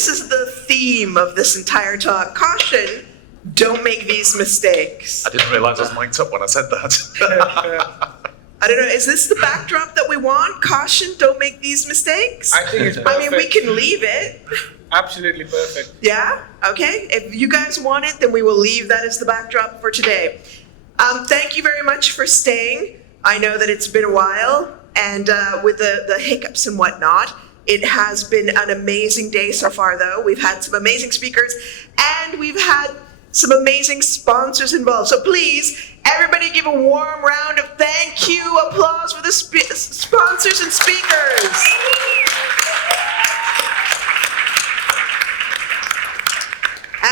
this is the theme of this entire talk. Caution, don't make these mistakes. I didn't realize I was mic'd up when I said that. I don't know, is this the backdrop that we want? Caution, don't make these mistakes? I think it's perfect. I mean, we can leave it. Absolutely perfect. Yeah? Okay. If you guys want it, then we will leave that as the backdrop for today. Thank you very much for staying. I know that it's been a while, and with the hiccups and whatnot, it has been an amazing day so far, though. We've had some amazing speakers, and we've had some amazing sponsors involved. So please, everybody give a warm round of thank you, applause for the sponsors and speakers.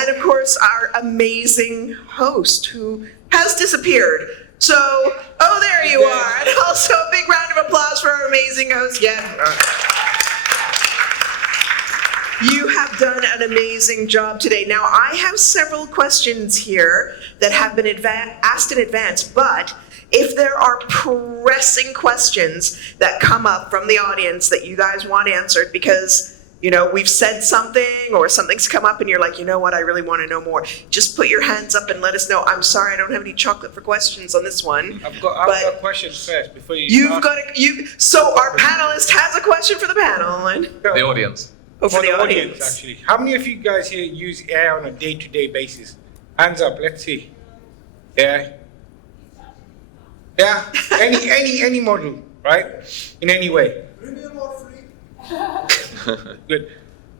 And of course, our amazing host who has disappeared. So, oh, there you are. And also a big round of applause for our amazing host. Yeah. You have done an amazing job today. Now, I have several questions here that have been asked in advance, but if there are pressing questions that come up from the audience that you guys want answered because, you know, we've said something or something's come up and you're like, you know what, I really want to know more, just put your hands up and let us know. I'm sorry, I don't have any chocolate for questions on this one. I've got a question first before you You've got so our panelist has a question for the panel. The audience. Oh, for the audience, actually. How many of you guys here use AI on a day-to-day basis? Hands up, let's see. Yeah. Yeah, any model, right? In any way. Premium or free? Good.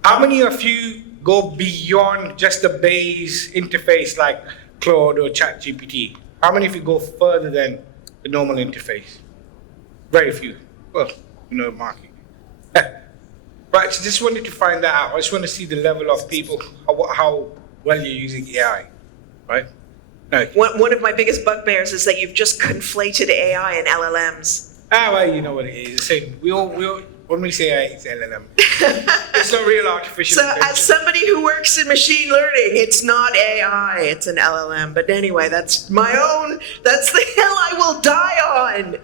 How many of you go beyond just the base interface like Claude or ChatGPT? How many of you go further than the normal interface? Very few. Well, you know, marketing. Right, so just wanted to find that out. I just want to see the level of people, how well you're using AI, right? No. One of my biggest bugbears is that you've just conflated AI and LLMs. Well, you know what it is. It's same. We all, when we say AI, it's LLM. It's not real artificial So intelligence. as somebody who works in machine learning, it's not AI, it's an LLM. But anyway, that's the hill I will die on.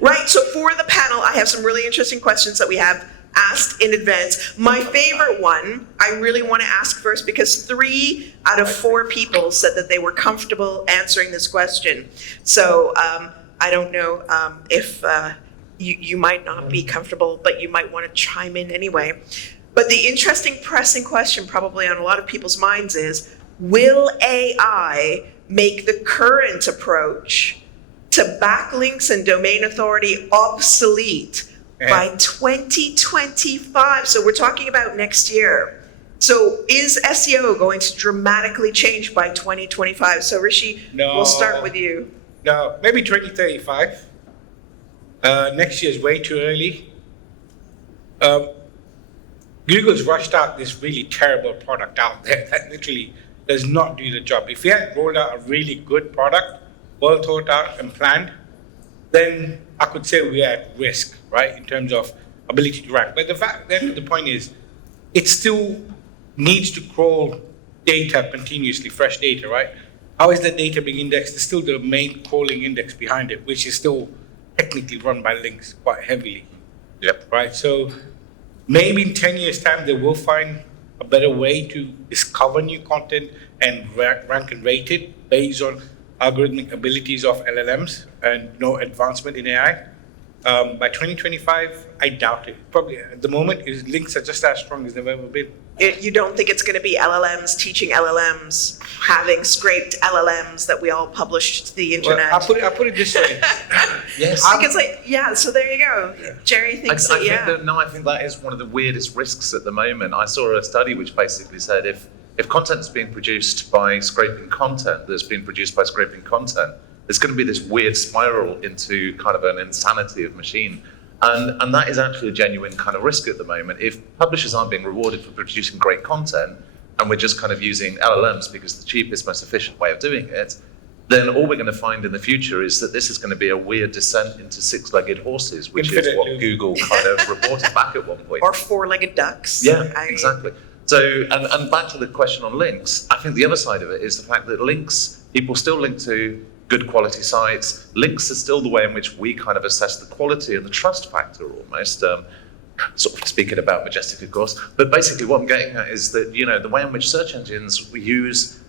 Right, so for the panel, I have some really interesting questions that we have asked in advance. My favorite one, I really want to ask first because 3 out of 4 people said that they were comfortable answering this question. So I don't know if you might not be comfortable, but you might want to chime in anyway. But the interesting pressing question probably on a lot of people's minds is, will AI make the current approach to backlinks and domain authority obsolete by 2025? So we're talking about next year. So is SEO going to dramatically change by 2025? So Rishi, we'll start with you. No, maybe 2035. Next year is way too early. Google's rushed out this really terrible product out there that literally does not do the job. If we had rolled out a really good product, well thought out and planned, then I could say we're at risk, right, in terms of ability to rank. But the point is, it still needs to crawl data continuously, fresh data, right? How is the data being indexed? There's still the main crawling index behind it, which is still technically run by links quite heavily. Yep. Right, so maybe in 10 years' time, they will find a better way to discover new content and rank and rate it based on algorithmic abilities of LLMs and no advancement in AI. By 2025, I doubt it. Probably at the moment, links are just as strong as they've ever been. You don't think it's going to be LLMs teaching LLMs, having scraped LLMs that we all published to the internet? Well, I'll put it this way. Yes. So there you go. Yeah. Jerry thinks I think that is one of the weirdest risks at the moment. I saw a study which basically said if content is being produced by scraping content that's been produced by scraping content, there's going to be this weird spiral into kind of an insanity of machine. And that is actually a genuine kind of risk at the moment. If publishers aren't being rewarded for producing great content, and we're just kind of using LLMs because it's the cheapest, most efficient way of doing it, then all we're going to find in the future is that this is going to be a weird descent into 6-legged horses, which is what Google kind of reported back at one point. Or 4-legged ducks. Yeah, exactly. So, and back to the question on links, I think the other side of it is the fact that links, people still link to good quality sites. Links are still the way in which we kind of assess the quality and the trust factor almost. sort of speaking about Majestic, of course. But basically what I'm getting at is that, the way in which search engines use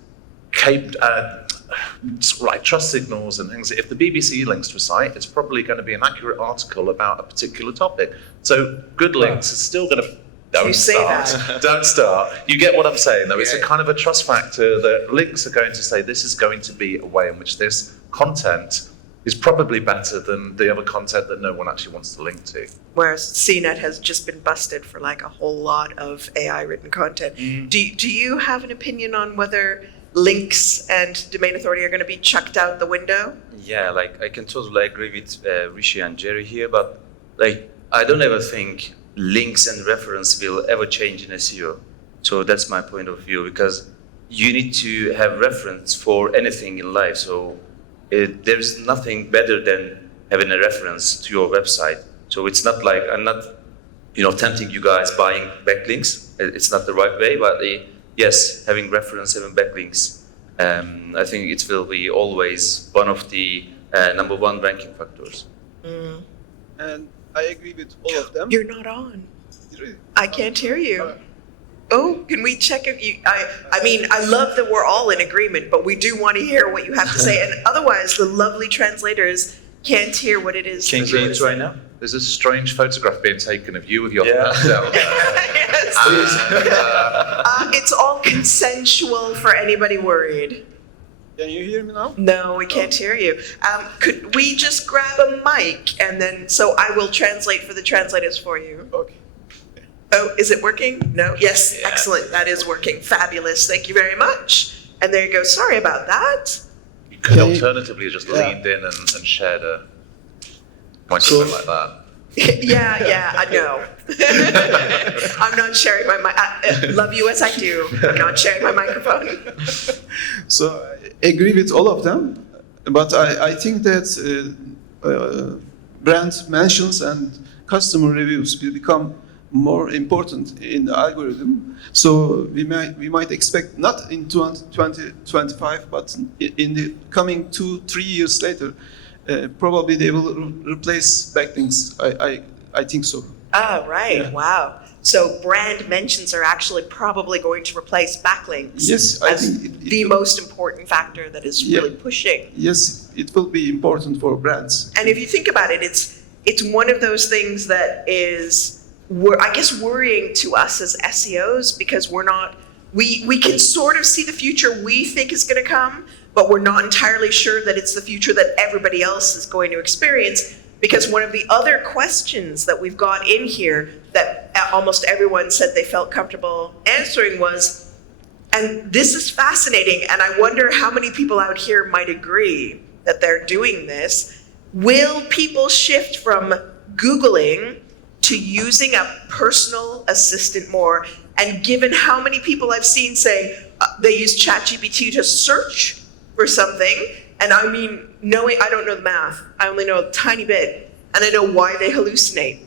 like trust signals and things. If the BBC links to a site, it's probably going to be an accurate article about a particular topic. So good links is still going to... Don't start. Don't start. You get what I'm saying, though. It's a kind of a trust factor that links are going to say this is going to be a way in which this content is probably better than the other content that no one actually wants to link to. Whereas CNET has just been busted for like a whole lot of AI written content. Do you have an opinion on whether links and domain authority are going to be chucked out the window? Yeah, like I can totally agree with Rishi and Jerry here, but like I don't ever think links and reference will ever change in SEO. So that's my point of view, because you need to have reference for anything in life. So there's nothing better than having a reference to your website. So it's not like I'm not, tempting you guys buying backlinks. It's not the right way, but yes, having reference, having backlinks, I think it will be always one of the number one ranking factors. And I agree with all of them. You're not on. Really? I can't hear you. Oh, can we check if you... I mean, I love that we're all in agreement, but we do want to hear what you have to say. And otherwise, the lovely translators can't hear what it is. Can you try now? There's a strange photograph being taken of you with your hand down there. Yes. It's all consensual for anybody worried. Can you hear me now? No, we can't hear you. Could we just grab a mic and then... So I will translate for the translators for you. Okay. Oh, is it working? No? Yes, excellent. That is working. Fabulous. Thank you very much. And there you go. Sorry about that. You could alternatively just leaned in and shared a microphone like that. I know. I'm not sharing my mic. Love you as I do. I'm not sharing my microphone. So I agree with all of them, but I think that brand mentions and customer reviews will become more important in the algorithm. So we might expect not in 2025, but in the coming 2-3 years later, probably they will replace backlinks. I think so. Ah, right. Yeah. Wow. So brand mentions are actually probably going to replace backlinks. Yes, I think the most important factor that is really pushing. Yes, it will be important for brands. And if you think about it, it's one of those things that is, I guess, worrying to us as SEOs, because we can sort of see the future we think is going to come, but we're not entirely sure that it's the future that everybody else is going to experience. Because one of the other questions that we've got in here that almost everyone said they felt comfortable answering was, and this is fascinating, and I wonder how many people out here might agree that they're doing this, will people shift from Googling to using a personal assistant more? And given how many people I've seen saying they use ChatGPT to search for something, and I mean, I don't know the math, I only know a tiny bit, and I know why they hallucinate,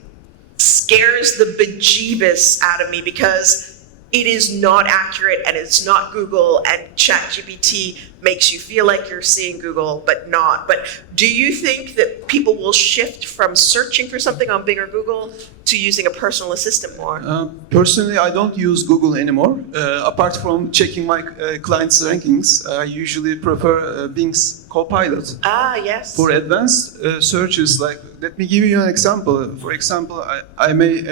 scares the bejeebus out of me, because it is not accurate and it's not Google, and ChatGPT makes you feel like you're seeing Google, but not. But do you think that people will shift from searching for something on Bing or Google to using a personal assistant more? Personally, I don't use Google anymore. Apart from checking my clients' rankings, I usually prefer Bing's Copilot. Ah, yes. For advanced searches, like, let me give you an example. For example, I may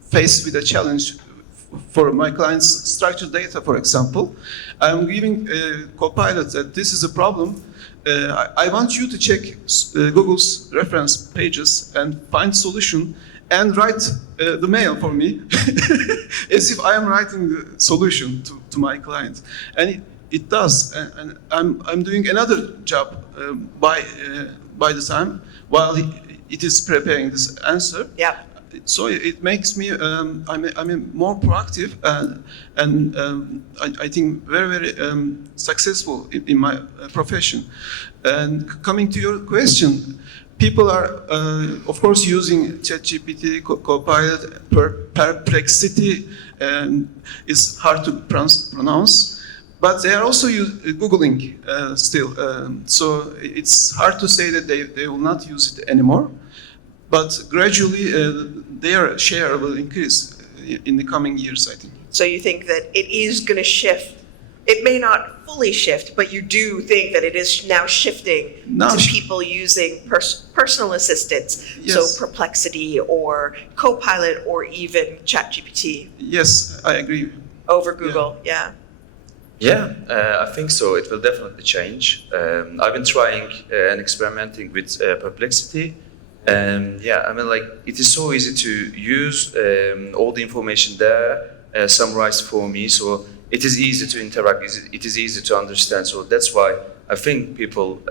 face with a challenge for my clients' structured data, for example. I'm giving Copilot that this is a problem. I want you to check Google's reference pages and find solution and write the mail for me as if I am writing the solution to my client. And it does. And I'm doing another job by the time while it is preparing this answer. Yeah. So it makes me I'm more proactive and I think very successful in my profession. And coming to your question, people are of course using ChatGPT, Copilot, Perplexity, and it's hard to pronounce. But they are also Googling still. So it's hard to say that they will not use it anymore. but gradually their share will increase in the coming years, I think. So you think that it is going to shift? It may not fully shift, but you do think that it is now shifting to people using personal assistants, Yes. so Perplexity or Copilot or even ChatGPT Yes, I agree. over Google. Yeah. Yeah, I think so. It will definitely change. I've been trying and experimenting with Perplexity. And yeah, I mean, like, it is so easy to use all the information there summarized for me. So it is easy to interact. It is easy to understand. So that's why I think people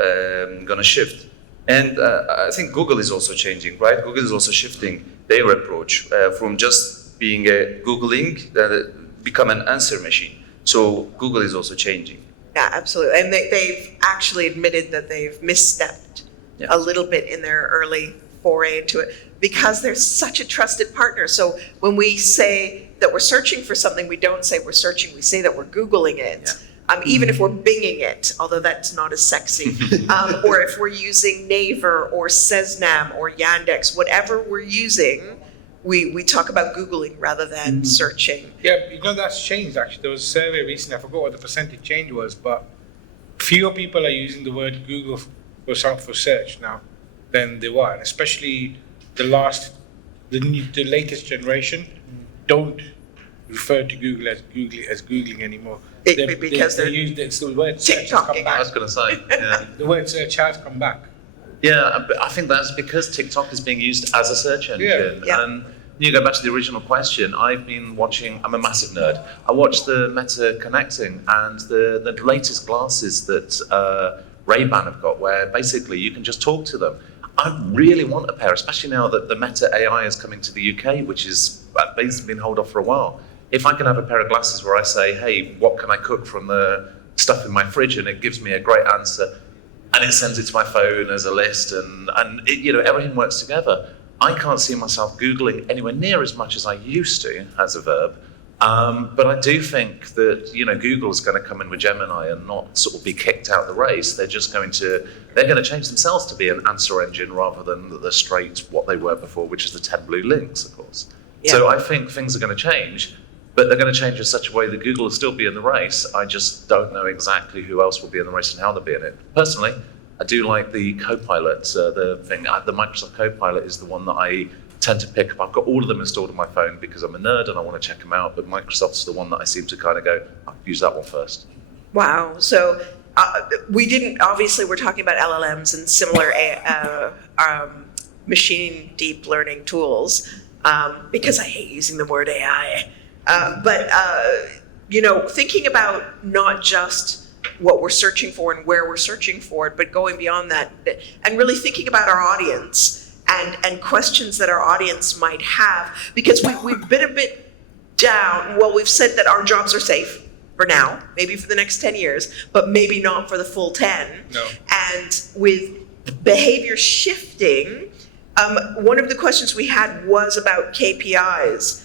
gonna shift. And I think Google is also changing, right? Google is also shifting their approach from just being a Googling, become an answer machine. So Google is also changing. Yeah, absolutely. And they've actually admitted that they've misstepped a little bit in their early foray into it because they're such a trusted partner. So when we say that we're searching for something, we don't say we're searching, we say that we're Googling it. Even if we're Binging it, although that's not as sexy, or if we're using Naver or SESNAM or Yandex, whatever we're using, we talk about Googling rather than searching. Yeah, you know, that's changed actually. There was a survey recently, I forgot what the percentage change was, but fewer people are using the word Google for search now than they were. And especially the latest generation don't refer to Google as Googling anymore. Because they use it's the word search has come TikToking. I back. was going to say, yeah. The word search has come back. Yeah, but I think that's because TikTok is being used as a search engine. Yeah. And you go back to the original question, I've been watching, I'm a massive nerd, I watched the Meta Connecting and the latest glasses that Ray-Ban have got where basically you can just talk to them. I really want a pair, especially now that the Meta AI is coming to the UK, which is basically been held off for a while. If I can have a pair of glasses where I say, hey, what can I cook from the stuff in my fridge, and it gives me a great answer, and it sends it to my phone as a list, and it, you know, everything works together. I can't see myself Googling anywhere near as much as I used to as a verb. But I do think that, you know, Google's going to come in with Gemini and not sort of be kicked out of the race. They're going to change themselves to be an answer engine rather than the straight what they were before, which is the 10 blue links, of course. Yeah. So I think things are going to change, but they're going to change in such a way that Google will still be in the race. I just don't know exactly who else will be in the race and how they'll be in it. Personally, I do like the Copilot, the thing. The Microsoft Copilot is the one that I tend to pick up. I've got all of them installed on my phone because I'm a nerd and I want to check them out, but Microsoft's the one that I seem to kind of go, I'll use that one first. Wow. So we didn't, obviously we're talking about LLMs and similar machine deep learning tools because I hate using the word AI. But you know, thinking about not just what we're searching for and where we're searching for it, but going beyond that and really thinking about our audience and questions that our audience might have, because we've been a bit down. Well, we've said that our jobs are safe for now, maybe for the next 10 years, but maybe not for the full 10. No. And with behavior shifting, one of the questions we had was about KPIs.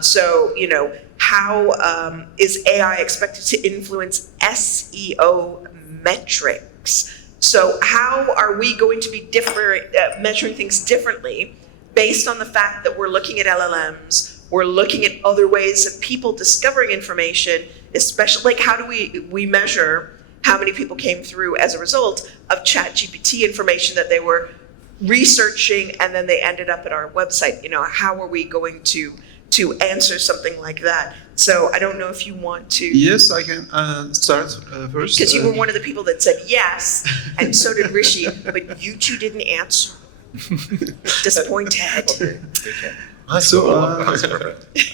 So, you know, how is AI expected to influence SEO metrics? So how are we going to be measuring things differently based on the fact that we're looking at LLMs, we're looking at other ways of people discovering information, especially like how do we measure how many people came through as a result of ChatGPT information that they were researching and then they ended up at our website? You know, how are we going to answer something like that? So I don't know if you want to. Yes, I can start first. Because you were one of the people that said yes, and so did Rishi, but you two didn't answer. Disappointed. Okay.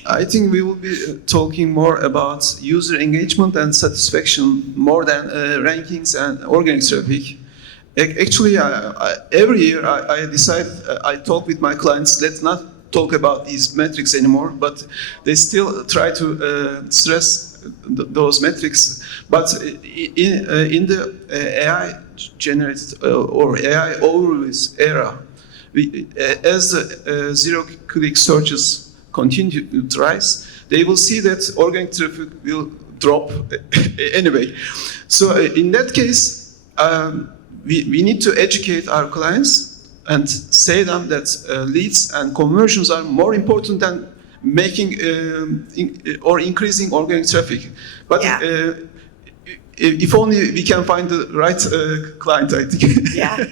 I think we will be talking more about user engagement and satisfaction more than rankings and organic traffic. Actually, every year I decide, I talk with my clients, let's not talk about these metrics anymore, but they still try to stress those metrics. But in the AI generated or AI overviews era, as the zero-click searches continue to rise, they will see that organic traffic will drop anyway. So in that case, we need to educate our clients and say them that leads and conversions are more important than making or increasing organic traffic. But Yeah. if only we can find the right client, I think. Yeah.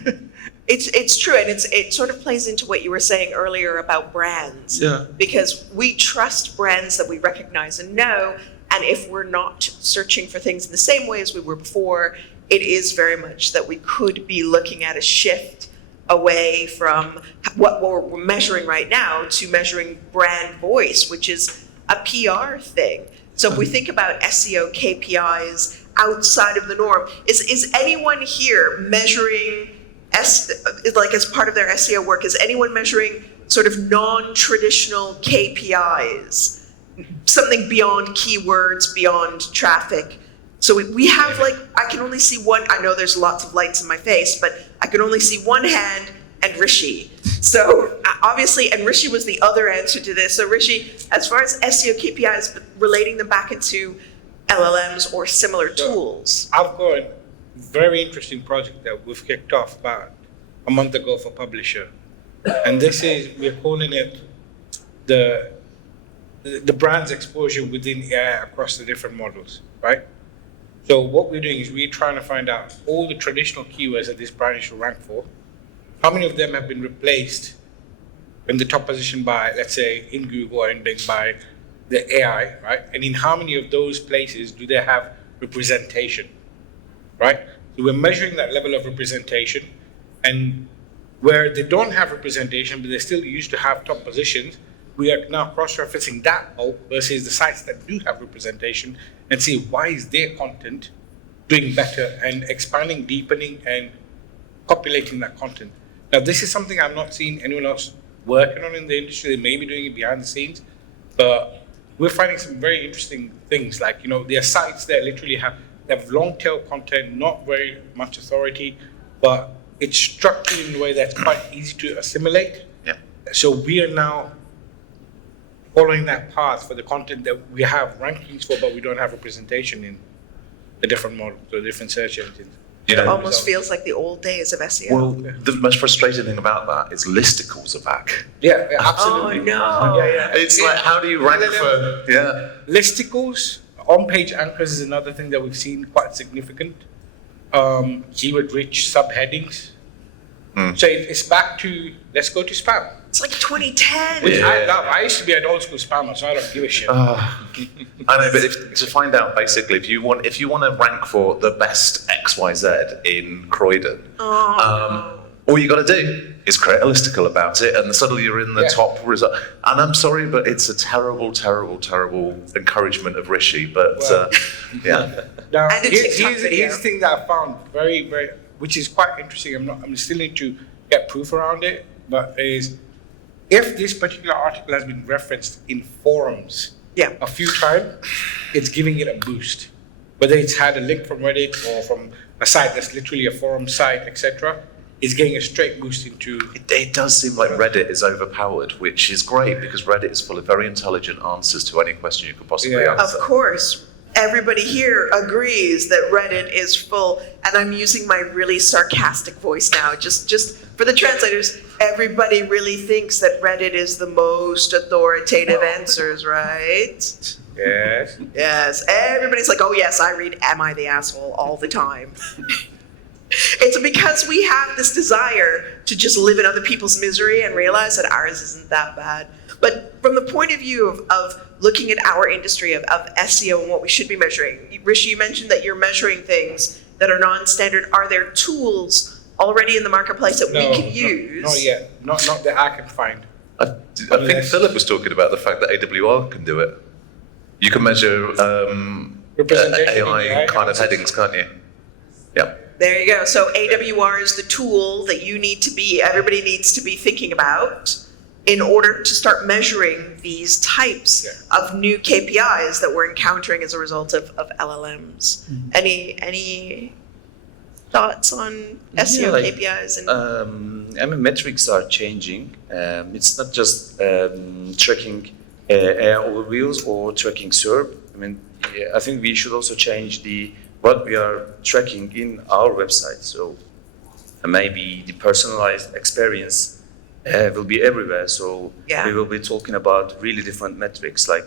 It's true, and it sort of plays into what you were saying earlier about brands. Yeah. Because we trust brands that we recognize and know, and if we're not searching for things in the same way as we were before, it is very much that we could be looking at a shift away from what we're measuring right now to measuring brand voice, which is a PR thing. So if we think about SEO KPIs outside of the norm, is anyone here measuring like as part of their SEO work, is anyone measuring sort of non-traditional KPIs, something beyond keywords, beyond traffic? So we have like, I can only see one, I know there's lots of lights in my face, but I can only see one hand and Rishi. So obviously, and Rishi was the other answer to this. So Rishi, as far as SEO KPIs, but relating them back into LLMs or similar tools. I've got a very interesting project that we've kicked off about a month ago for Publisher. And this is, we're calling it the brand's exposure within AI across the different models, right? So what we're doing is we're trying to find out all the traditional keywords that this brand should rank for. How many of them have been replaced in the top position by, let's say, in Google or indexed by the AI, right? And in how many of those places do they have representation, right? So we're measuring that level of representation, and where they don't have representation, but they still used to have top positions, we are now cross-referencing that versus the sites that do have representation and see why is their content doing better and expanding, deepening, and populating that content. Now, this is something I've not seen anyone else working on in the industry. They may be doing it behind the scenes, but we're finding some very interesting things. Like, you know, there are sites that literally have long tail content, not very much authority, but it's structured in a way that's quite easy to assimilate. Yeah. So we are now following that path for the content that we have rankings for, but we don't have representation in the different models, the different search engines. You know, Almost feels like the old days of SEO. well, the most frustrating thing about that is listicles are back. Yeah, absolutely. Oh, no. Yeah. It's like, how do you rank for, yeah. Listicles, on-page anchors is another thing that we've seen quite significant. Keyword-rich subheadings. So it's back to, let's go to spam. It's like 2010. Which I Yeah. love. I used to be an old school spammer, so I don't give a shit. I know, but to find out basically, if you want to rank for the best XYZ in Croydon, all you got to do is create a listicle about it, and suddenly you're in the top result. And I'm sorry, but it's a terrible, terrible, terrible encouragement of Rishi. But yeah, Now, And a here's TikTok video. the thing that I found very, very, which is quite interesting. I'm still need to get proof around it, but is if this particular article has been referenced in forums a few times, it's giving it a boost. Whether it's had a link from Reddit or from a site that's literally a forum site, etc., it's getting a straight boost into. it does seem like Reddit is overpowered, which is great because Reddit is full of very intelligent answers to any question you could possibly Yeah. answer. Of course, everybody here agrees that Reddit is full, and I'm using my really sarcastic voice now, just for the translators. Everybody really thinks that Reddit is the most authoritative answers, right? Yes. Yes, everybody's like, oh yes, I read Am I the Asshole all the time. It's because we have this desire to just live in other people's misery and realize that ours isn't that bad. But from the point of view of looking at our industry of SEO and what we should be measuring, Rishi, you mentioned that you're measuring things that are non-standard. Are there tools already in the marketplace that we can use? Not yet. Not that I can find. I think Philip was talking about the fact that AWR can do it. You can measure Representation in AI AI, kind of headings, can't you? Yeah. There you go. So AWR is the tool that everybody needs to be thinking about in order to start measuring these types of new KPIs that we're encountering as a result of LLMs. Any thoughts on SEO KPIs? And metrics are changing. It's not just tracking AI overviews or tracking SERP. I think we should also change what we are tracking in our website. So and maybe the personalized experience will be everywhere. So Yeah. we will be talking about really different metrics like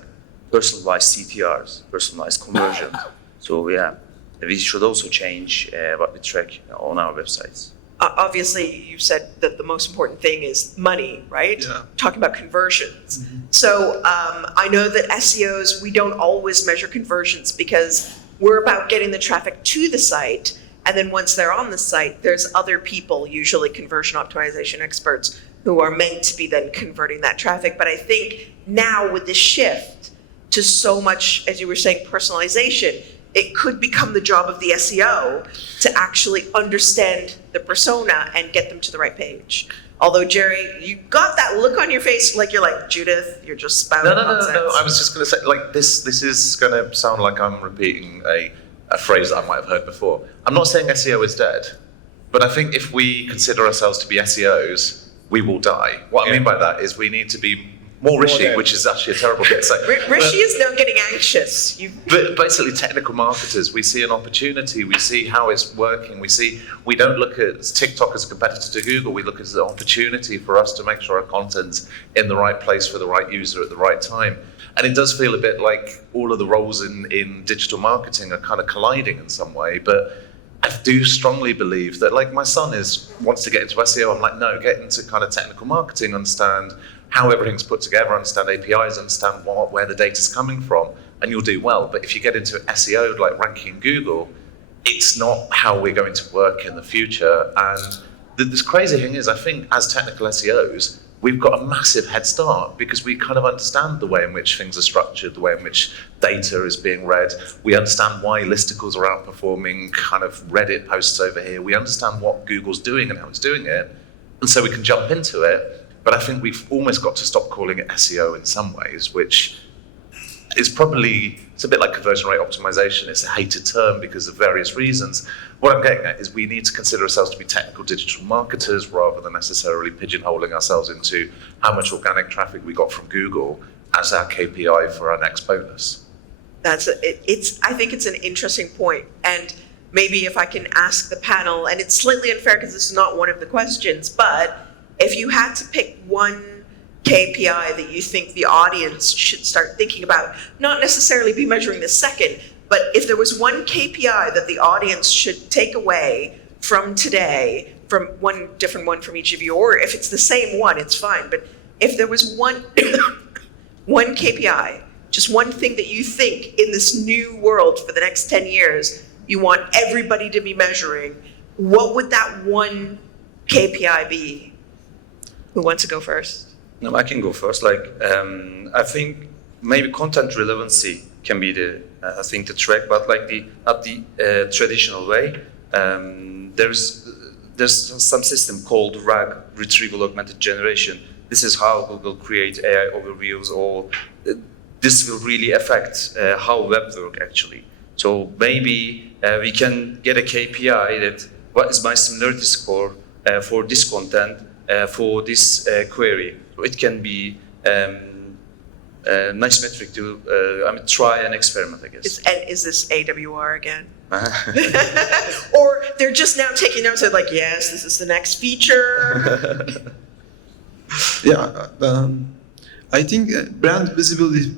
personalized CTRs, personalized conversions. So yeah, we should also change what we track on our websites. Obviously, you said that the most important thing is money, right? Yeah. Talking about conversions. So I know that SEOs, we don't always measure conversions because we're about getting the traffic to the site. And then once they're on the site, there's other people, usually conversion optimization experts, who are meant to be then converting that traffic. But I think now with this shift to so much, as you were saying, personalization, it could become the job of the SEO to actually understand the persona and get them to the right page. Although, Jerry, you got that look on your face like you're like, Judith, you're just spouting nonsense. No. I was just going to say, like, this is going to sound like I'm repeating a phrase that I might have heard before. I'm not saying SEO is dead, but I think if we consider ourselves to be SEOs, we will die. What I mean by that is we need to be more Rishi, dead. which is actually a terrible thing to say. Rishi is now getting anxious. But basically, technical marketers, we see an opportunity, we see how it's working, we don't look at TikTok as a competitor to Google, we look at it as an opportunity for us to make sure our content's in the right place for the right user at the right time. And it does feel a bit like all of the roles in digital marketing are kind of colliding in some way, but I do strongly believe that, like, my son wants to get into SEO. I'm like, no, get into kind of technical marketing, understand how everything's put together, understand APIs, understand where the data's coming from, and you'll do well. But if you get into SEO, like ranking in Google, it's not how we're going to work in the future. And this crazy thing is, I think as technical SEOs, we've got a massive head start because we kind of understand the way in which things are structured, the way in which data is being read. We understand why listicles are outperforming kind of Reddit posts over here. We understand what Google's doing and how it's doing it. And so we can jump into it. But I think we've almost got to stop calling it SEO in some ways, which is probably, it's a bit like conversion rate optimization. It's a hated term because of various reasons. What I'm getting at is we need to consider ourselves to be technical digital marketers rather than necessarily pigeonholing ourselves into how much organic traffic we got from Google as our KPI for our next bonus. I think it's an interesting point. And maybe if I can ask the panel, and it's slightly unfair because this is not one of the questions, but if you had to pick one KPI that you think the audience should start thinking about, not necessarily be measuring the second, but if there was one KPI that the audience should take away from today, from one different one from each of you, or if it's the same one, it's fine. But if there was one KPI, just one thing that you think in this new world for the next 10 years, you want everybody to be measuring, what would that one KPI be? Who wants to go first? No, I can go first. Like, I think maybe content relevancy can be the thing to track, but like not the traditional way. There's some system called RAG, Retrieval Augmented Generation. This is how Google creates AI overviews, or this will really affect how web work actually. So maybe we can get a KPI that what is my similarity score for this content. For this query. So it can be a nice metric to try and experiment, I guess. Is this AWR again? Or they're just now taking notes of like, yes, this is the next feature. Yeah, I think brand visibility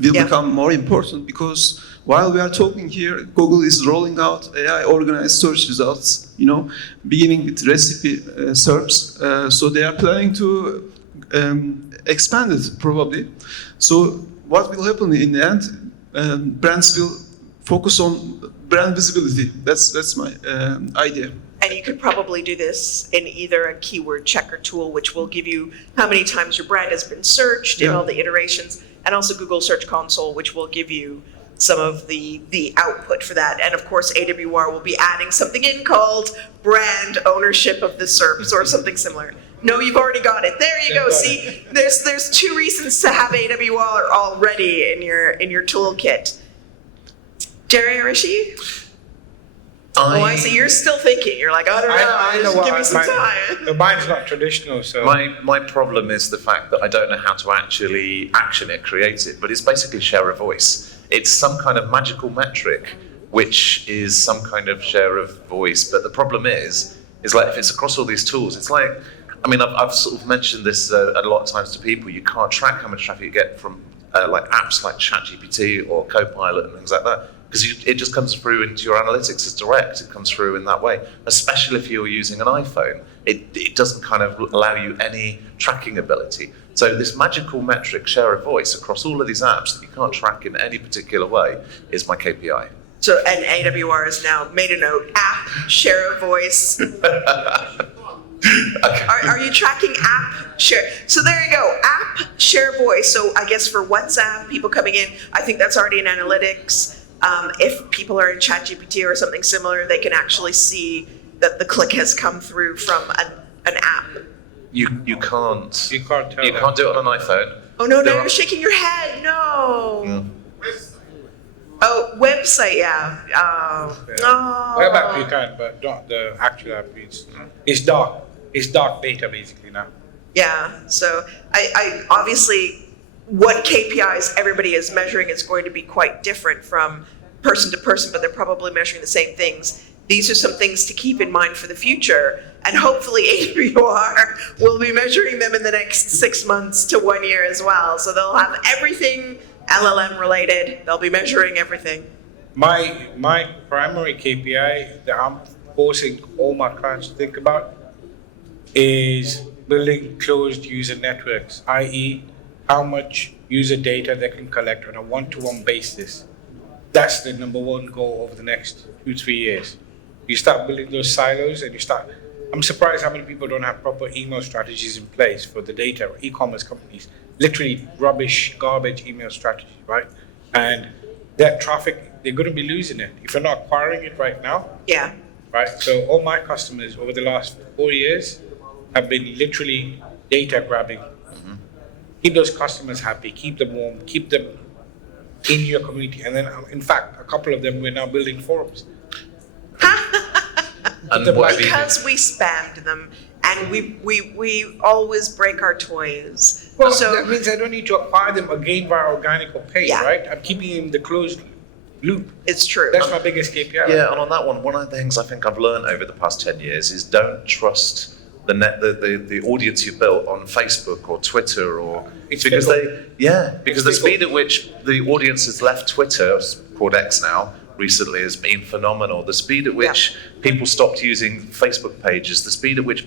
will become more important because while we are talking here, Google is rolling out AI organized search results, beginning with recipe SERPs. So they are planning to expand it probably. So what will happen in the end? Brands will focus on brand visibility. That's my idea. And you could probably do this in either a keyword checker tool, which will give you how many times your brand has been searched in all the iterations, and also Google Search Console, which will give you some of the output for that. And of course, AWR will be adding something in called brand ownership of the SERPs or something similar. No, you've already got it. There you go. See, there's two reasons to have AWR already in your toolkit. Jerry or Rishi? I see. You're still thinking. You're like, I don't know. I know just give me some time. Mine's not traditional, so. My problem is the fact that I don't know how to actually action it, create it, but it's basically share of voice. It's some kind of magical metric, which is some kind of share of voice. But the problem is, is like if it's across all these tools, it's like, I mean, I've sort of mentioned this a lot of times to people. You can't track how much traffic you get from like apps like ChatGPT or Copilot and things like that, because it just comes through into your analytics as direct. It comes through in that way, especially if you're using an iPhone. It doesn't kind of allow you any tracking ability. So this magical metric, share of voice, across all of these apps that you can't track in any particular way is my KPI. So, and AWR has now made a note, app, share of voice. Okay. Are you tracking app share? So there you go, app share voice. So I guess for WhatsApp, people coming in, I think that's already in analytics. If people are in ChatGPT or something similar, they can actually see that the click has come through from an app. You can't. You can't tell. You can't do it on an iPhone. Oh no, There you're are- shaking your head. No. Mm. Oh, website, yeah. Oh. Web app you can, but not the actual app. It's dark. It's dark data basically now. Yeah. So I obviously what KPIs everybody is measuring is going to be quite different from person to person, but they're probably measuring the same things. These are some things to keep in mind for the future, and hopefully AWR will be measuring them in the next 6 months to 1 year as well. So they'll have everything LLM related. They'll be measuring everything. My primary KPI that I'm forcing all my clients to think about is building closed user networks, i.e. how much user data they can collect on a one-to-one basis. That's the number one goal over the next 2-3 years. You start building those silos and I'm surprised how many people don't have proper email strategies in place for the data. E-commerce companies, literally rubbish, garbage email strategy, right? And that traffic, they're going to be losing it if you're not acquiring it right now, Yeah. right? So all my customers over the last 4 years have been literally data grabbing. Keep those customers happy, keep them warm, keep them in your community. And then, in fact, a couple of them, we're now building forums. And what have you- Because we spammed them, and we always break our toys. Well, So that means I don't need to acquire them again via organic or paid, Yeah. right? I'm keeping them in the closed loop. it's true. That's my biggest KPI. Yeah, and on that one of the things I think I've learned over the past 10 years is don't trust the audience you built on Facebook or Twitter or It's because fickle. because the It's fickle. speed at which the audience has left Twitter, it's called X now, recently has been phenomenal. The speed at which people stopped using Facebook pages, the speed at which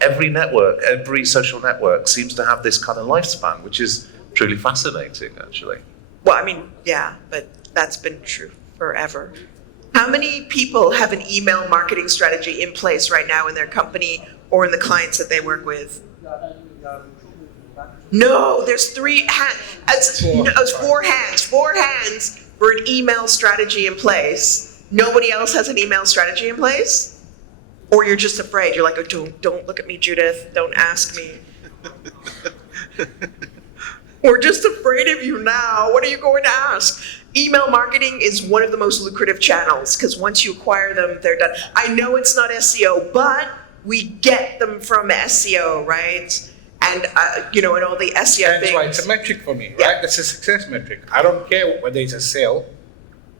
every social network seems to have this kind of lifespan, which is truly fascinating actually. Well, I mean, yeah, but that's been true forever. How many people have an email marketing strategy in place right now in their company or in the clients that they work with? No, there's 3 hands. It's 4 hands. 4 hands for an email strategy in place. Nobody else has an email strategy in place? Or you're just afraid. You're like, oh, don't look at me, Judith. Don't ask me. We're just afraid of you now. What are you going to ask? Email marketing is one of the most lucrative channels because once you acquire them, they're done. I know it's not SEO, but we get them from SEO, right? And, and all the SEO That's things. why it's a metric for me, right? Yeah. That's a success metric. I don't care whether it's a sale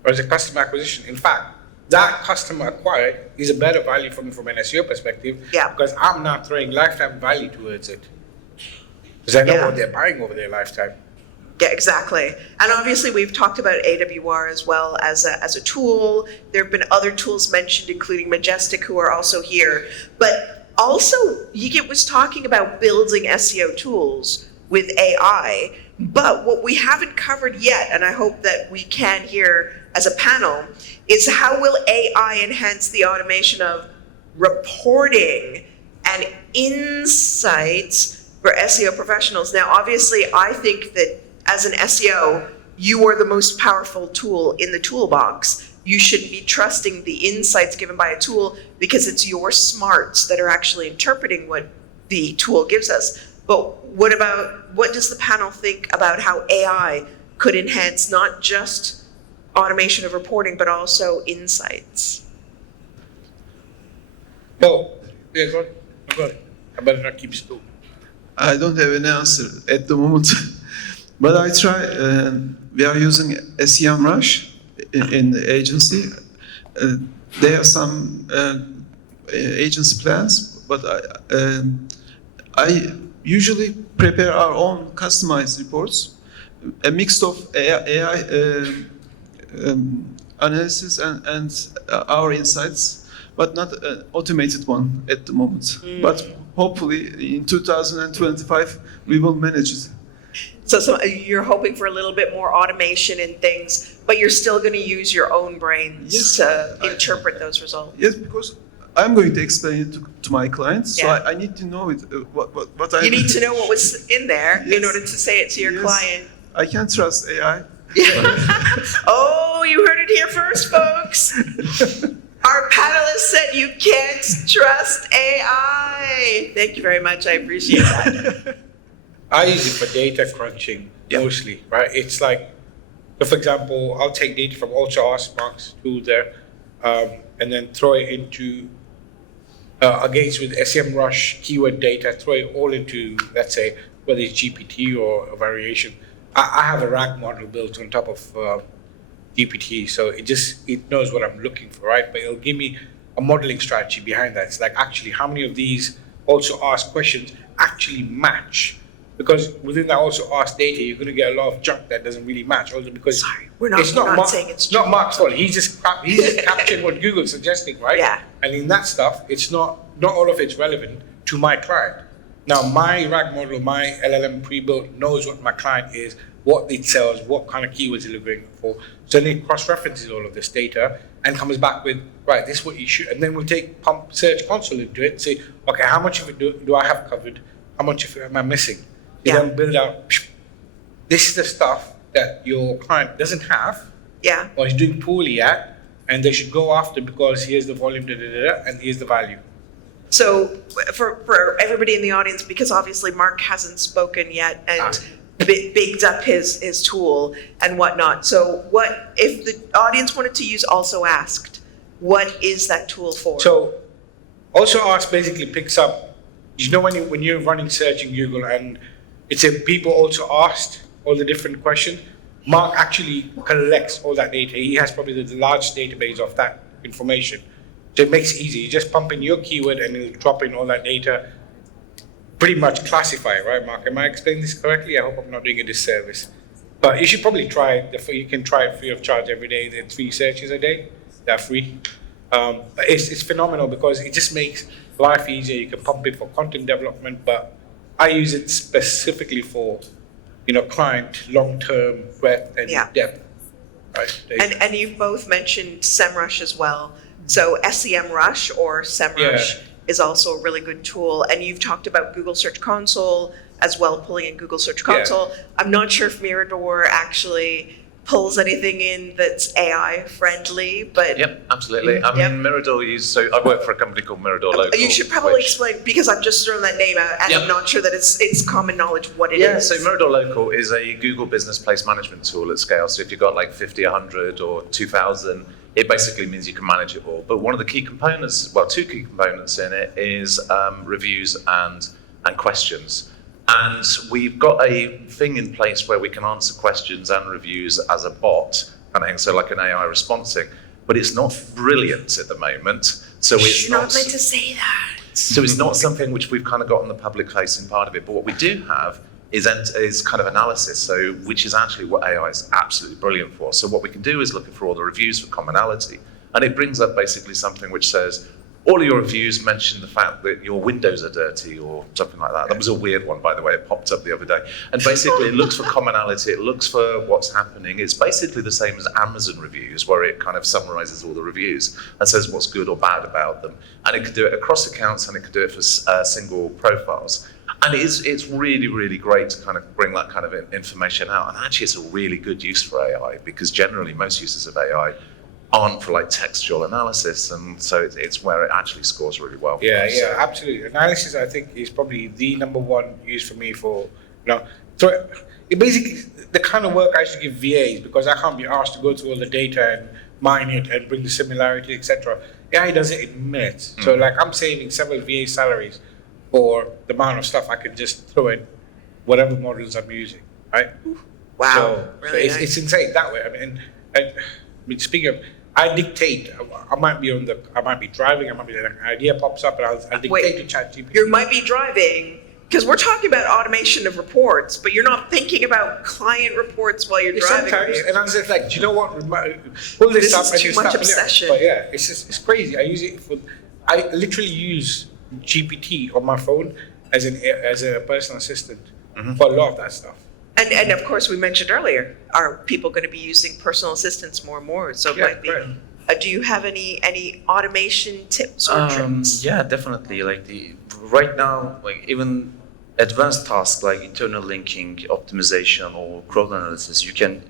or it's a customer acquisition. In fact, that customer acquired is a better value for me from an SEO perspective Yeah. because I'm not throwing lifetime value towards it. Because I know Yeah. what they're buying over their lifetime. Yeah, exactly. And obviously we've talked about AWR as well as a tool. There have been other tools mentioned, including Majestic, who are also here. But also, Yigit was talking about building SEO tools with AI. But what we haven't covered yet, and I hope that we can here as a panel, is how will AI enhance the automation of reporting and insights for SEO professionals? Now, obviously, I think that as an SEO, you are the most powerful tool in the toolbox. You should be trusting the insights given by a tool because it's your smarts that are actually interpreting what the tool gives us. But what does the panel think about how AI could enhance not just automation of reporting, but also insights? Well, yeah, go on. I better not keep still. I don't have an answer at the moment, but I try. We are using SEMrush in the agency. They have some agency plans, but I usually prepare our own customized reports, a mix of AI analysis and our insights, but not an automated one at the moment. But hopefully in 2025 we will manage it. So you're hoping for a little bit more automation in things, but you're still going to use your own brains Yes. to interpret those results. Yes, because I'm going to explain it to my clients, so Yeah. I need to know it. What I You need to know what was in there in Yes. order to say it to your Yes. client. I can't trust AI. Oh, you heard it here first, folks. Our panelists said you can't trust AI. Thank you very much. I appreciate that. I use it for data crunching mostly, right? It's like, so for example, I'll take data from also Ask Mark's tool there, and then throw it into, against with SEMrush keyword data, throw it all into, let's say, whether it's GPT or a variation. I have a RAG model built on top of GPT, so it knows what I'm looking for, right? But it'll give me a modeling strategy behind that. It's like, actually, how many of these also asked questions actually match? Because within that also asked data, you're going to get a lot of junk that doesn't really match. Also because Sorry, we're not saying it's not true. Mark's fault. He's just captured what Google's suggesting, right? Yeah. And in that stuff, it's not all of it's relevant to my client. Now, my RAG model, my LLM pre-built knows what my client is, what it sells, what kind of keywords they're looking for. So then it cross-references all of this data and comes back with, right, this is what you should. And then we'll pump Search Console into it, say, okay, how much of it do I have covered? How much of it am I missing? You then build out, this is the stuff that your client doesn't have, or is doing poorly at, and they should go after because here's the volume, and here's the value. So for everybody in the audience, because obviously Mark hasn't spoken yet and bigged up his tool and whatnot. So what if the audience wanted to use Also Asked? What is that tool for? So Also Ask basically picks up, you know, when you're running search in Google and it's a people also asked all the different questions, Mark actually collects all that data. He has probably the large database of that information. So it makes it easy. You just pump in your keyword and it'll drop in all that data, pretty much classify it, right, Mark? Am I explaining this correctly? I hope I'm not doing a disservice. But you should probably try it. You can try it free of charge every day. There are 3 searches a day. They're free. But it's phenomenal because it just makes life easier. You can pump it for content development, but I use it specifically for, client long-term breadth and depth. Right. And you've both mentioned SEMrush as well. So SEMrush or SEMrush is also a really good tool. And you've talked about Google Search Console as well, pulling in Google Search Console. I'm not sure if Mirador actually pulls anything in that's AI friendly, but Yep, absolutely. I mean, Mirador so I work for a company called Mirador Local. you should probably explain, because I've just thrown that name out and I'm not sure that it's common knowledge what it is. Yeah, so Mirador Local is a Google business place management tool at scale. So if you've got like 50, 100 or 2,000, it basically means you can manage it all. But one of the key components, well, 2 key components in it is reviews and questions. And we've got a thing in place where we can answer questions and reviews as a bot, so like an AI responsing, but it's not brilliant at the moment. So it's You're not meant to say that. So it's not something which we've kind of got on the public facing part of it. But what we do have is kind of analysis, so which is actually what AI is absolutely brilliant for. So what we can do is look for all the reviews for commonality, and it brings up basically something which says, all of your reviews mention the fact that your windows are dirty or something like that. That was a weird one, by the way. It popped up the other day. And basically, it looks for commonality. It looks for what's happening. It's basically the same as Amazon reviews, where it kind of summarizes all the reviews and says what's good or bad about them. And it can do it across accounts, and it can do it for single profiles. And it's really, really great to kind of bring that kind of information out. And actually, it's a really good use for AI, because generally, most uses of AI aren't for like textual analysis, and so it's where it actually scores really well. Yeah, absolutely. Analysis, I think, is probably the number one use for me for, so it basically, the kind of work I used to give VAs, because I can't be asked to go through all the data and mine it and bring the similarity, etc. AI does it in minutes. So like I'm saving several VA salaries for the amount of stuff I can just throw in whatever models I'm using, right? Wow, So really nice. it's insane that way. I mean, speaking of, I dictate. I might be driving. I might be an idea pops up, and I'll dictate Wait, to ChatGPT. You might be driving, because we're talking about automation of reports, but you're not thinking about client reports while you're driving. Sometimes, and I'm just like, do you know what? Pull this up is and too just much start- obsession. But yeah, it's crazy. I literally use GPT on my phone as a personal assistant for a lot of that stuff. And of course, we mentioned earlier, are people going to be using personal assistants more and more? So it Yeah, might be. right. Do you have any automation tips or tricks? Yeah, definitely. Right now, even advanced tasks like internal linking, optimization, or crowd analysis, you can.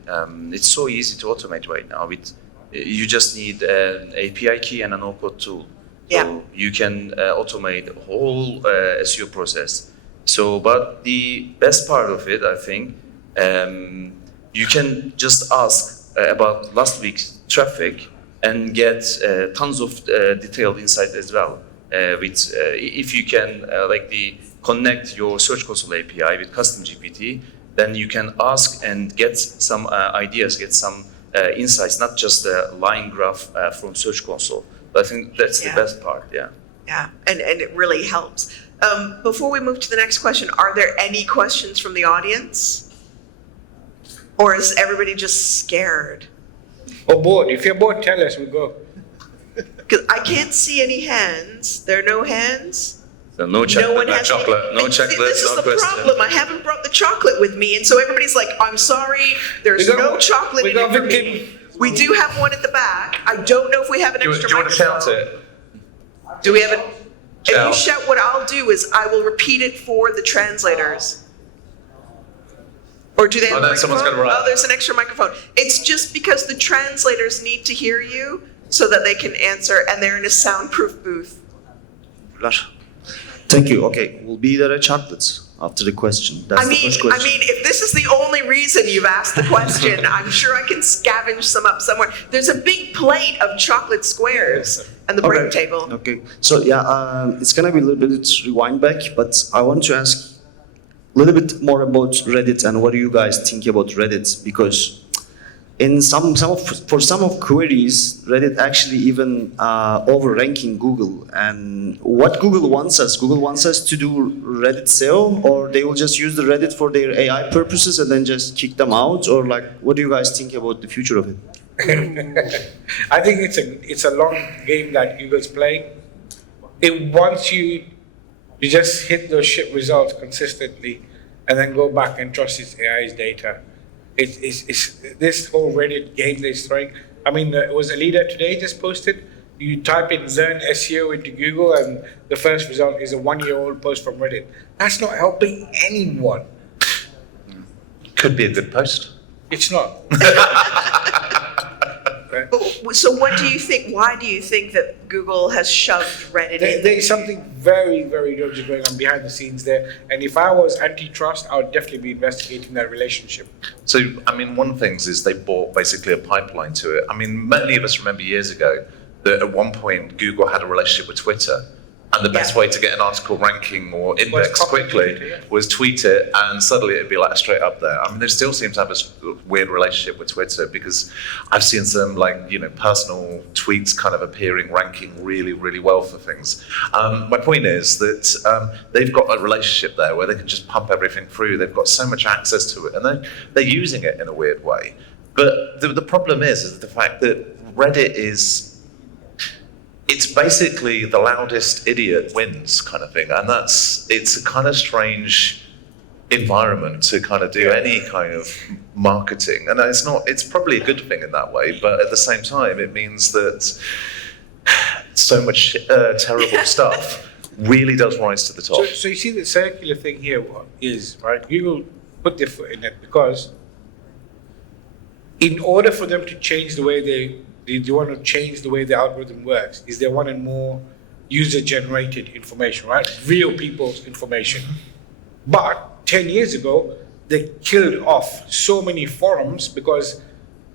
It's so easy to automate right now. You just need an API key and a no-code tool. So Yeah. you can automate the whole SEO process. So, but the best part of it, I think, you can just ask about last week's traffic and get tons of detailed insight as well. If you can connect your Search Console API with custom GPT, then you can ask and get some ideas, get some insights, not just a line graph from Search Console. But I think that's Yeah. the best part. Yeah. Yeah, and it really helps. Before we move to the next question, are there any questions from the audience? Or is everybody just scared? Or bored. If you're bored, tell us. We'll go. Because I can't see any hands. There are no hands. So no chocolate, has chocolate, no and chocolate, This is no the question. problem. I haven't brought the chocolate with me, and so everybody's like, "I'm sorry, there's We got- no chocolate we in it got for me." victim. We do have one at the back. I don't know if we have an Do you, extra do you want to shout microphone. it? Do we have it? If you Shout. shout, what I'll do is I will repeat it for the translators. Or do they have Oh, a no, someone's microphone? gonna write. Oh, there's an extra microphone. It's just because the translators need to hear you so that they can answer, and they're in a soundproof booth. Thank you. Okay, will be there chocolates after the question? That's the first question. If this is the only reason you've asked the question, I'm sure I can scavenge some up somewhere. There's a big plate of chocolate squares and the break table. Okay, so yeah, it's gonna be a little bit rewind back, but I want to ask a little bit more about Reddit and what do you guys think about Reddit? Because in some of queries, Reddit actually even overranking Google. And what Google wants us to do Reddit SEO, or they will just use the Reddit for their AI purposes and then just kick them out, or like, what do you guys think about the future of it? I think it's a long game that Google's playing. It wants you to just hit those shit results consistently and then go back and trust its AI's data. It's this whole Reddit game they're throwing. I mean, it was a leader today just posted. You type in learn SEO into Google and the first result is a 1-year-old post from Reddit. That's not helping anyone. Could be a good post. It's not. So what do you think, why do you think that Google has shoved Reddit in? There's something very, very dodgy going on behind the scenes there. And if I was antitrust, I would definitely be investigating that relationship. So, I mean, one of the things is they bought basically a pipeline to it. I mean, many of us remember years ago that at one point Google had a relationship with Twitter. And the best Yeah. way to get an article ranking or index copy quickly Twitter, yeah. was tweet it, and suddenly it'd be like straight up there. I mean, they still seem to have this weird relationship with Twitter because I've seen some personal tweets kind of appearing, ranking really, really well for things. My point is that they've got a relationship there where they can just pump everything through. They've got so much access to it, and they're using it in a weird way. But the problem is the fact that Reddit it's basically the loudest idiot wins kind of thing, and it's a kind of strange environment to kind of do any kind of marketing, and it's probably a good thing in that way, but at the same time it means that so much terrible stuff really does rise to the top. So you see the circular thing here is, right, Google put their foot in it because in order for them to change the way they want to change the way the algorithm works, is they wanted more user-generated information, right? Real people's information. But 10 years ago, they killed off so many forums because,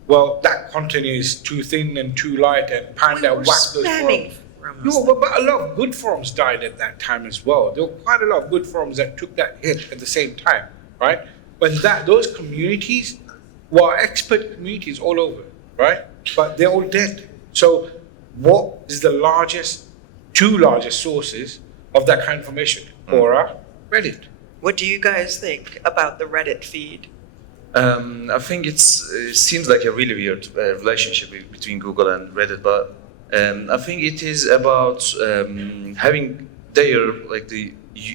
well, that content is too thin and too light, and Panda We were whacked those spamming forums. forums. No, but a lot of good forums died at that time as well. There were quite a lot of good forums that took that hit at the same time, right? But those communities were expert communities all over, right? But they're all dead. So what is the two largest sources of that kind of information? Quora, Reddit. What do you guys think about the Reddit feed? I think it seems like a really weird relationship between Google and Reddit, but I think it is about having their like the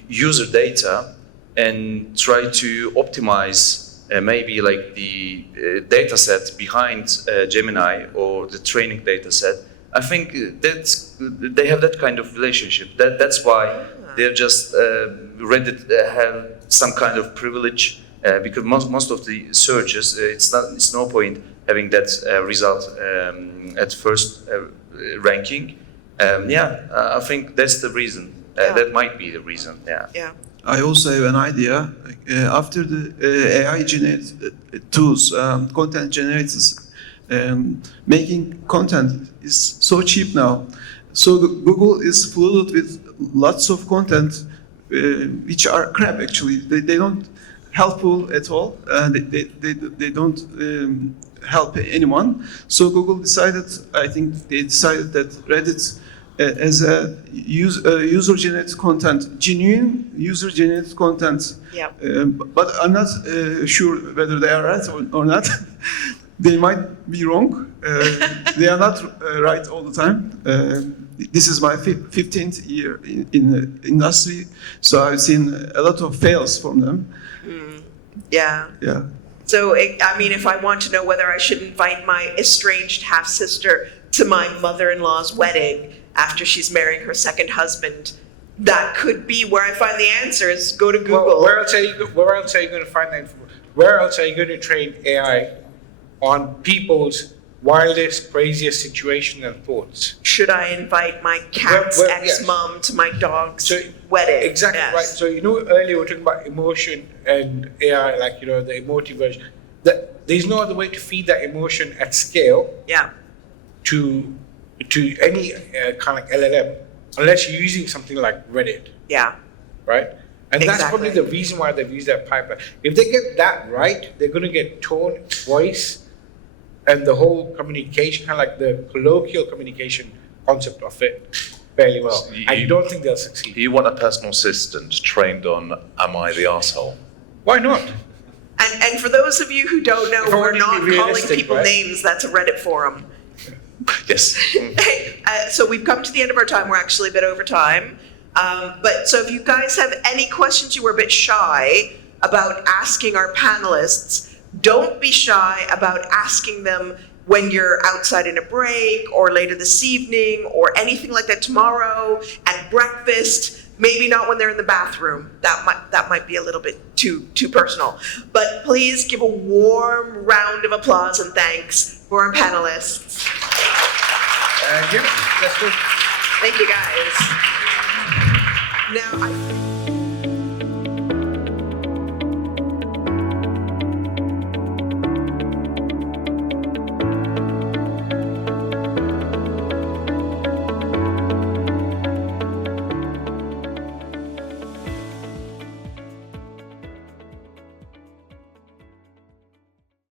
user data and try to optimize maybe like the data set behind Gemini or the training data set. I think they have that kind of relationship. That's why they're just Reddit have some kind of privilege because most of the searches it's no point having that result at first ranking. I think that's the reason. That might be the reason. Yeah. I also have an idea. After the AI generated tools, content generators, making content is so cheap now. So Google is flooded with lots of content which are crap actually. They don't helpful at all. They don't help anyone. So Google decided, I think they decided that Reddit as a user-generated content, genuine user-generated content. Yeah. But I'm not sure whether they are right or not. They might be wrong. They are not right all the time. This is my 15th year in the industry, so I've seen a lot of fails from them. Yeah. Yeah. So, I mean, if I want to know whether I should invite my estranged half-sister to my mother-in-law's wedding after she's marrying her second husband, that could be where I find the answer is go to Google. Well, where else are you going to find that information? Where else are you going to train AI on people's wildest, craziest situation and thoughts? Should I invite my cat's ex-mom to my dog's wedding? Exactly right. So earlier we were talking about emotion and AI, like the emotive version. There's no other way to feed that emotion at scale. Yeah. To any kind of LLM, unless you're using something like Reddit. Yeah. Right. And that's Exactly. probably the reason why they've used that pipeline. If they get that right, they're going to get tone, voice, and the whole communication, kind of like the colloquial communication concept of it, fairly well. I don't think they'll succeed. You want a personal assistant trained on, am I the asshole? Why not? And for those of you who don't know, If I we're wanted to not be calling realistic, people right? names. That's a Reddit forum. Yes. So we've come to the end of our time. We're actually a bit over time. But so if you guys have any questions you were a bit shy about asking our panelists, don't be shy about asking them when you're outside in a break or later this evening or anything like that tomorrow at breakfast. Maybe not when they're in the bathroom. That might be a little bit too personal. But please give a warm round of applause and thanks for our panelists. Yeah, that's good. Thank you guys. Now,